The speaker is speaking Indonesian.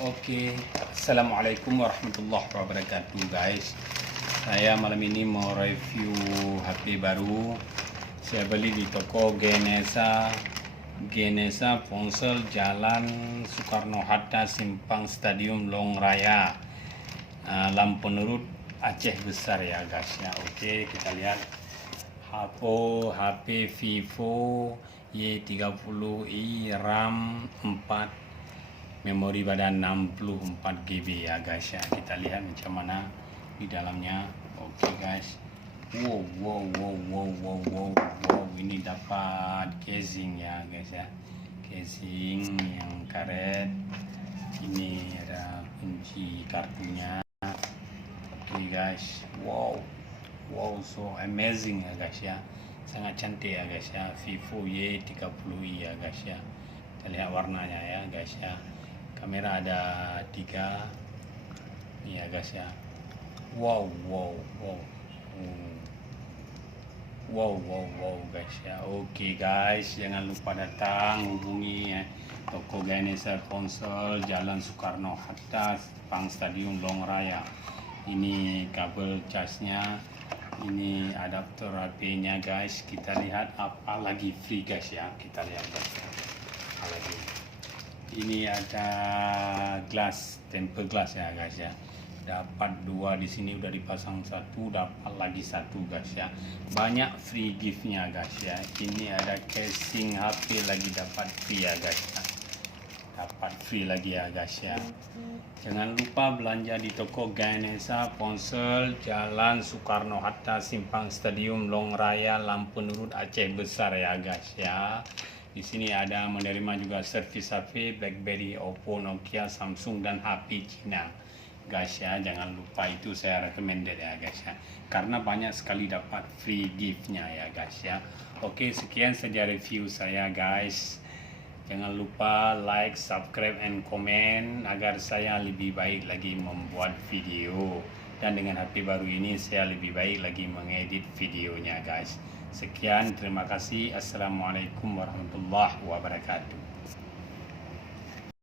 Oke, Assalamualaikum warahmatullahi wabarakatuh guys. Saya malam ini mau review HP baru. Saya beli di toko Genesa Ponsel Jalan Soekarno-Hatta Simpang Stadium Long Raya, Lampunurut, Aceh Besar ya guys ya. Oke, kita lihat HP Vivo Y30i RAM 4, memori badan 64 GB ya guys ya. Kita lihat macam mana di dalamnya. Oke guys. Wow, ini dapat casing ya guys ya, casing yang karet. Ini ada kunci kartunya. Oke guys. Wow, so amazing ya guys ya, sangat cantik ya guys ya. Vivo Y30i ya guys ya. Kita lihat warnanya ya guys ya. Kamera ada 3 ya guys ya. Wow guys ya. Oke guys, jangan lupa datang hubungi ya toko Genesa Ponsel Jalan Soekarno-Hatta Simpang Stadium Long Raya. Ini kabel casnya, ini adaptor HP-nya guys. Kita lihat apa lagi free guys ya. Kita lihat guys ya. Apa lagi? Ini ada tempered glass ya guys ya. Dapat 2 di sini, udah dipasang 1, dapat lagi 1 guys ya. Banyak free giftnya guys ya. Ini ada casing HP lagi dapat free ya guys ya. Dapat free lagi ya guys ya. Jangan lupa belanja di toko Genesa Ponsel Jalan Soekarno-Hatta Simpang Stadium Long Raya, Lampunurut, Aceh Besar ya guys ya. Di sini ada menerima juga servis HP BlackBerry, Oppo, Nokia, Samsung dan HP Cina guys ya. Jangan lupa, itu saya recommended ya guys ya, karena banyak sekali dapat free giftnya ya guys ya. Oke, sekian saja review saya guys. Jangan lupa like, subscribe, and comment agar saya lebih baik lagi membuat video. Dan dengan HP baru ini saya lebih baik lagi mengedit videonya guys. Sekian, terima kasih. Assalamualaikum warahmatullahi wabarakatuh.